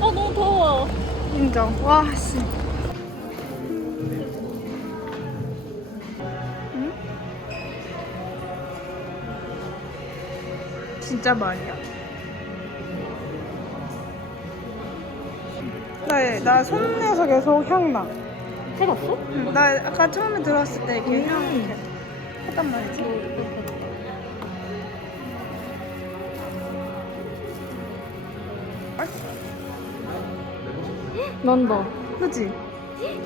어 너무 더워. 인정. 와 씨. 응? 진짜 말이야 나, 나 손에서 계속 향나 해봤어? 응, 나 아까 처음에 들어왔을 때 이렇게 향 이렇게 했단 말이지 난다. 그지?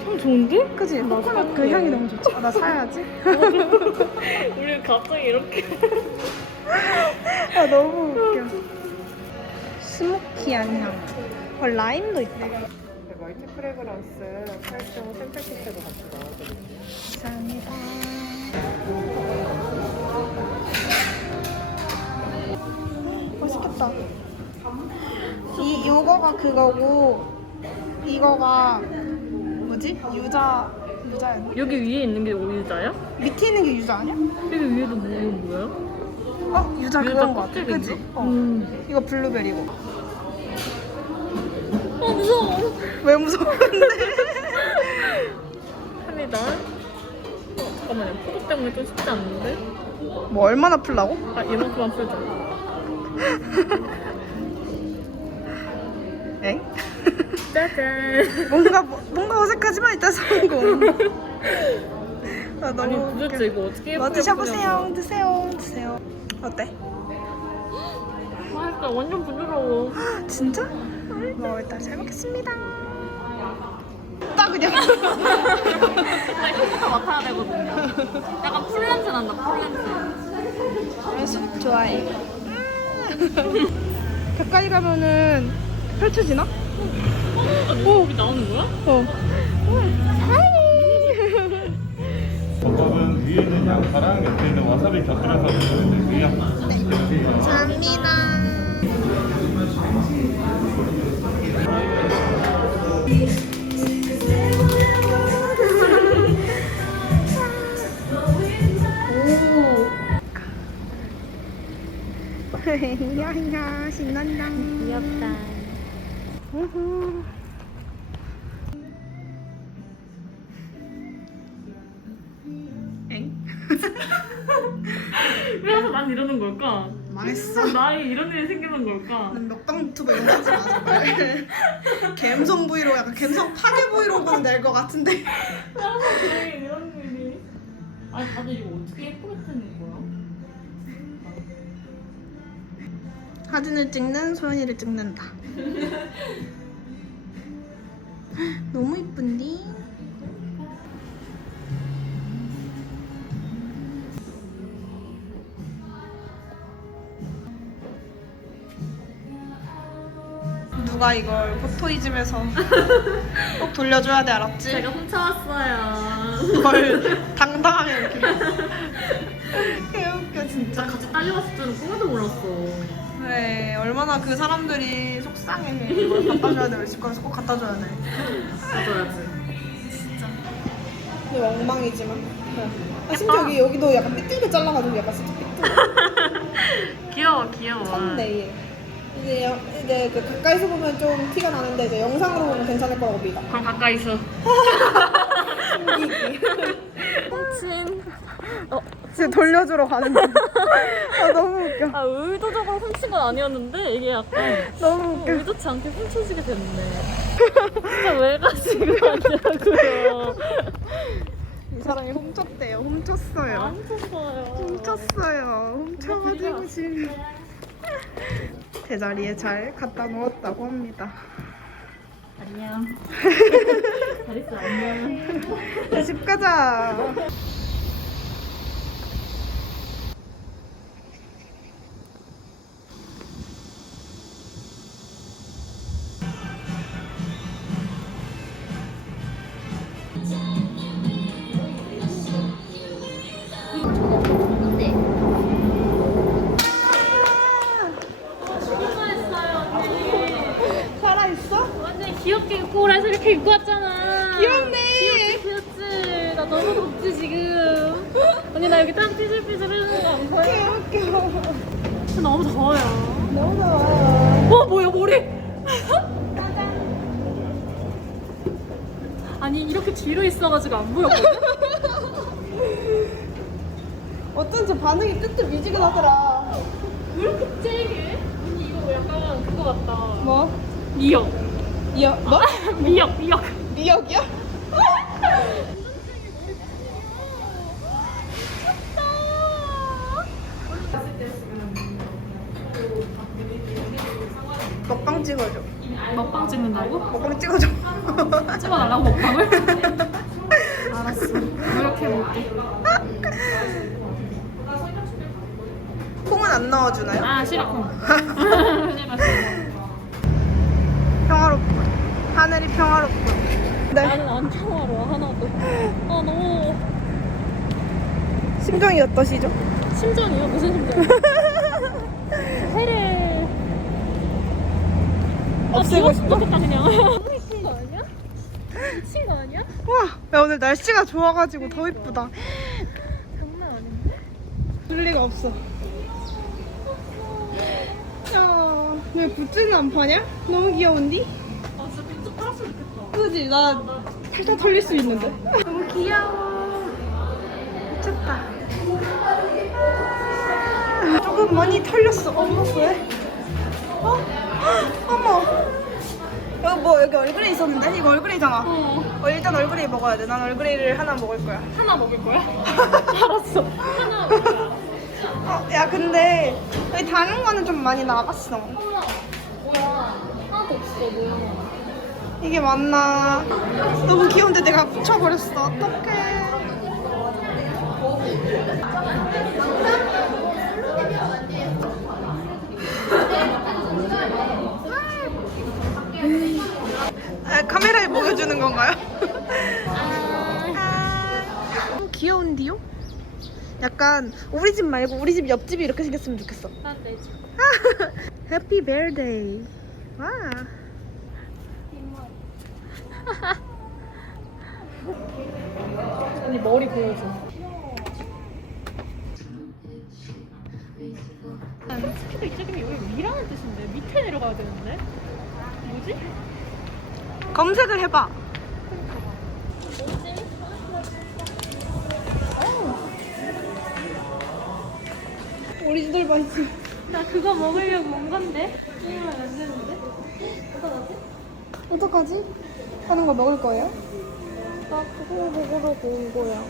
향 좋은데? 그지? 나 코코넛 그 사는데. 향이 너무 좋지 아, 나 사야지 우리 갑자기 이렇게. 아 너무 웃겨. 스모키한 향. 어, 라임도 있다. 멀티 프레그런스 8종 샘플 키트도 같이 넣어드릴게요. 감사합니다. 맛있겠다. 이 요거가 그거고 이거가 뭐지? 유자 유자였나? 여기 위에 있는 게 오유자야? 밑에 있는 게 유자 아니야? 여기 위에도 뭐 뭐야? 어 유자 그건 거 같아. 그지? 어. 음. 이거 블루베리고. 어 무서워. 왜 무서운데? 합니다. 어 잠깐만요. 포도 때문에 좀 쉽지 않는데? 뭐 얼마나 풀라고? 아 이만큼만 풀자. 엥? 짜잔. 뭔가 뭐- 뭔가 어색하지만 일단 성공. 아, 아니 너무 도대체 웃겨. 이거 어떻게 뭐 예쁘게 드셔보세요. 드세요. 드세요. 어때? 맛있다. 완전 부드러워. 진짜? 뭐 일단 잘 먹겠습니다. 딱 그냥. 향부터 맡아야 되거든요. 약간 풀 냄새 난다. 풀 냄새. 숲 좋아해. 가까이 가면은 펼쳐지나? 오 여기 나오는 거야? 어. 덮밥은 위에는 양파랑 옆에 있는 와사비 곁들여서 드시면 되고요. 감사합니다. 야야 신난다. 귀엽다. 우후. 망했어. 나에 이런 일이 생기는 걸까? 먹방 유튜버 이런 거 하지 마 제발. 갬성 브이로그 약간 갬성 파괴 브이로그는 낼 것 같은데. 항상 이런 일이. 아니 다들 이거 어떻게 예쁘게 찍는 거야? 사진을 찍는 소연이를 찍는다. 너무 이쁜디? 누가 이걸 포토이즘에서 꼭 돌려줘야 돼 알았지? 제가 훔쳐왔어요. 그걸 당당하게 이렇게 개웃겨 진짜 진짜 같이 딸려왔을 줄은 꿈에도 몰랐어. 그래 얼마나 그 사람들이 속상해 이걸 갖다 줘야 돼집 가서 꼭 갖다 줘야 돼 맞아야지. 근데 엉망이지만 아, 심지어 여기, 여기도 약간 삐뚤게 잘라가지고 약간 진짜 삐뚤 귀여워 귀여워. 쳤네 얘 이제, 여- 이제 그 가까이서 보면 좀 티가 나는데 이제 영상으로 보면 괜찮을 거라고 믿어 그럼 가까이서. 훔친. 어, 지금 돌려주러 가는데 아 너무 웃겨 아 의도적으로 훔친 건 아니었는데 이게 약간 너무 웃겨 의도치 않게 훔쳐지게 됐네. 진짜 왜 가지고 왔냐고요. 이 사람이 훔쳤대요 훔쳤어요 안 훔쳤어요. 훔쳤어요 훔쳐가지고 지금 제자리에 잘 갖다 놓았다고 합니다 안녕. 잘 있어 안녕. 집 가자 지 지금. 언니 나 여기 땀 삐질삐질 흐르는 거 안 보여? 웃겨. 너무 더워요. 너무 좋아요. 어 뭐야 머리? 아니 이렇게 뒤로 있어가지고 안 보였거든? 어쩐지 반응이 뜨뜻 미지근하더라. 왜 이렇게 쨍해? 언니 이거 약간 그거 같다. 뭐? 미역. 미역? 뭐? 미역 미역. 미역이야? 먹방 찍어줘. 먹방 찍는다고? 먹방 찍어줘. 찍어달라고 먹방을? 알았어. 노력해볼게. 콩은 안 넣어주나요? 아 싫어. 싫어 싫어. 평화롭군. 하늘이 평화롭군. 네. 나는 안 평화로워 하나도. 아 너무 심정이 어떠시죠? 심정이요? 무슨 심정? 해래. 아, 없애고 지웠으면 좋겠다 그냥. 너무 이쁜 거 아니야? 미친 거 아니야? 우와, 야, 오늘 날씨가 좋아가지고 더 이쁘다. 장난 아닌데? 그럴 리가 없어. 야, 왜 굿즈는 안 파냐? 너무 귀여운디? 아 진짜 삐뚤 팔았으면 좋겠다. 그지? 나 팔짝 털릴 수 있는데. 너무 귀여워. 미쳤다. 조금 많이 털렸어. 어머, 왜? 어? 어머. 여기 뭐, 여기 얼그레이 있었는데? 이거 얼그레이잖아. 어. 어, 일단 얼그레이 먹어야 돼. 난 얼그레이를 하나 먹을 거야. 하나 먹을 거야? 알았어. 하나 먹을 거야. 어, 야, 근데 여기 다른 거는 좀 많이 나갔어. 어머나. 뭐야? 하나도 없어 뭐야? 이게 맞나? 너무 귀여운데 내가 붙여버렸어. 어떡해. 아, 카메라에 보여주는 건가요? 아, 어, 귀여운디요? 약간 우리 집 말고 우리 집 옆집이 이렇게 생겼으면 좋겠어. 해피 베어데이. 와. 언니 머리 보여줘. 스피드 이쪽이면 여기 위라는 뜻인데 밑에 내려가야 되는데 뭐지? 검색을 해봐. 오리지널 바이스. 나 그거 먹으려고 온 건데 이러면 안 되는데 어떡하지? 어떡하지? 하는 거 먹을 거예요? 나 그거 먹으려고 온 거야.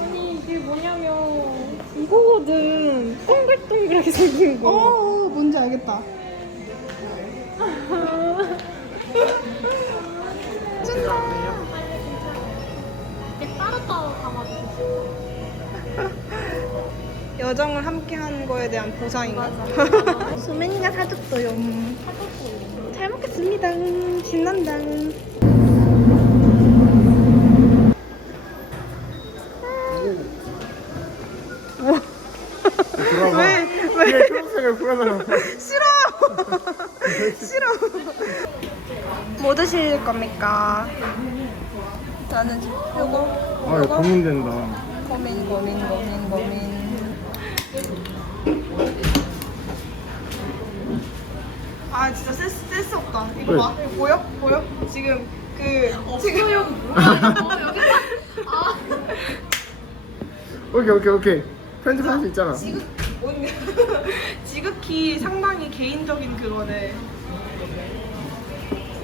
아니 이게 뭐냐면 이거거든 동글동글하게 생긴 거. 어, 뭔지 알겠다. 여정을 함께 한 거에 대한 보상인가? 수민이가 사줬어요. 잘 먹겠습니다. 신난다. 왜? 왜? 초록색을 뿌려달라고. 싫어! 싫어! 뭐 드실 겁니까? 나는 요거, 아, 이거 고민된다. 고민, 고민, 고민, 고민. 아, 진짜 센스, 센스 없다. 이거 왜? 봐. 이거 보여? 보여? 지금 그, 지금. 오케이, 오케이, 오케이. 편집할 수 있잖아. 지극, 뭔, 지극히 상당히 개인적인 그거네.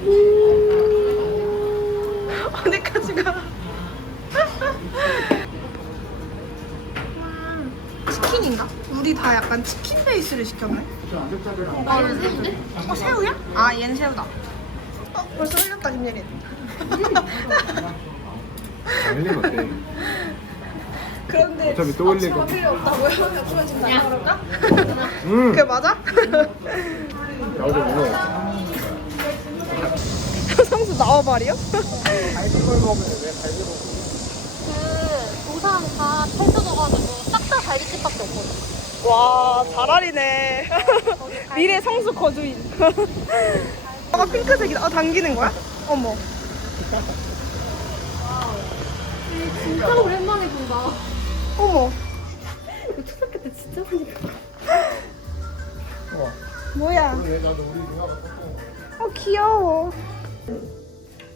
어디까지 가? 음, 치킨인가? 우리 다 약간 치킨 베이스를 시켰네. 나 이거 새우인데? 어, 새우야? 아, 얘는 새우다. 어, 벌써 흘렸다, 김예린. 어때? 그런데 어차피 또 앞치마 거. 필요 없다고요? 앞치마 지금 다 그럴까? 응. 그게 맞아? 나도 무거워. 상수 나와버려? 그 도산 다 펼쳐져가지고 싹 다 갈비집밖에 없거든. 와, 잘알이네. 미래 성수 거주인. 아, 핑크색이다. 아, 당기는 거야? 어머. 진짜 오랜만에 본다. 어머. 초등학교 때 진짜 보니까. 뭐야? 어, 귀여워.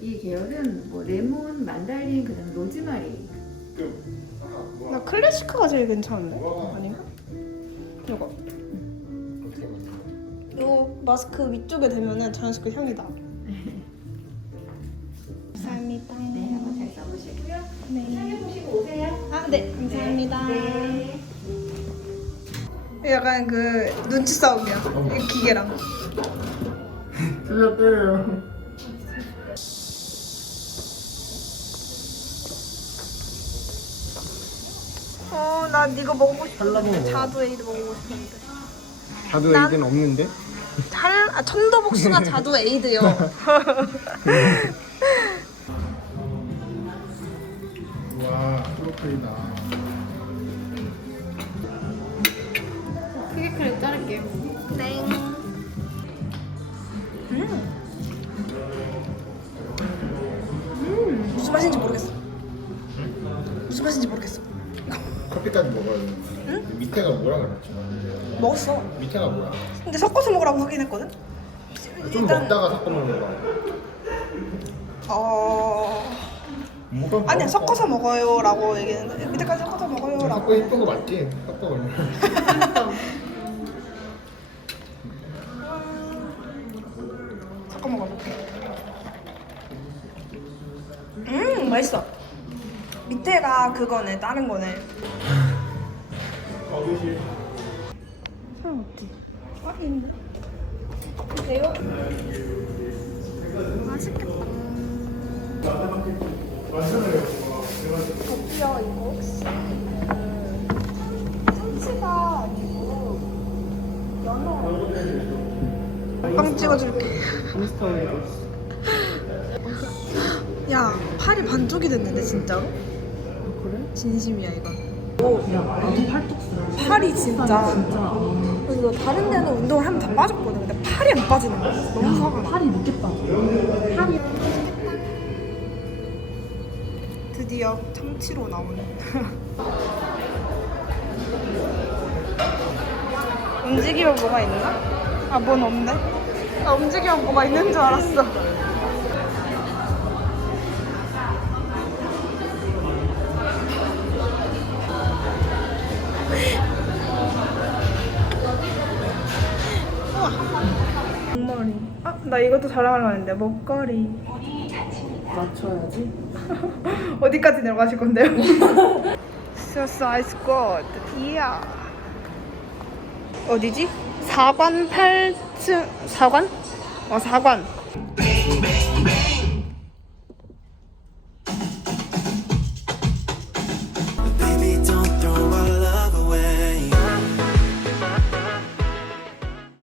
이 계열은 뭐 레몬, 만다린, 그다음 로즈마리. 나 클래시크가 제일 괜찮은데? 아닌가? 이거. 요 마스크 위쪽에 대면은 자연스럽게 향이 나. 감사합니다. 네, 한번 잘 써보시고요. 네. 보시고 오세요. 아, 네. 감사합니다. 네. 약간 그 눈치 싸움이야. 이 기계랑. 틀렸대요. 어, 난 이거 먹고 싶었는데. 자두 에이드 먹고 싶었는데. 자두 난- 에이드는 없는데? 찰, 아, 천도복숭아 자두 에이드요. 와 프로필이다. 커피까지 먹어야 돼. 밑에가 뭐라 그랬지? 먹었어. 밑에가 뭐야? 근데 섞어서 먹으라고 확인했거든. 좀 먹다가 섞어 먹는 거야. 어 뭐가 아니야 섞어서 먹어요라고 얘기했는데 밑에까지 섞어서 먹어요라고. 섞어 이쁜 거 맞지? 섞어 먹는 섞어 먹어볼게. 음 맛있어. 밑에가 그거네 다른 거네. 사람 없지? 아 있네. 이거 맛있겠다. 저기요 이거 혹시 그 참치가 아니고 연어. 빵 찍어줄게. 야 팔이 반쪽이 됐는데 진짜로? 그래? 진심이야 이건. 오, 나도 팔뚝. 팔이 진짜. 그래서 다른 데는 운동을 하면 다 빠졌거든. 근데 팔이 안 빠지는 거야. 너무 화가 나. 팔이 빠져. 팔이. 드디어 참치로 나오는. 움직이면 뭐가 있나? 아, 뭔 없네. 나 움직이면 뭐가 있는 줄 알았어. 나 이것도 자랑하려고 했는데 목걸이. 맞춰야지. 어디까지 내려가실 건데요? Just ice good. 이야. 어디지? 4관 8층 4관? 어 4관.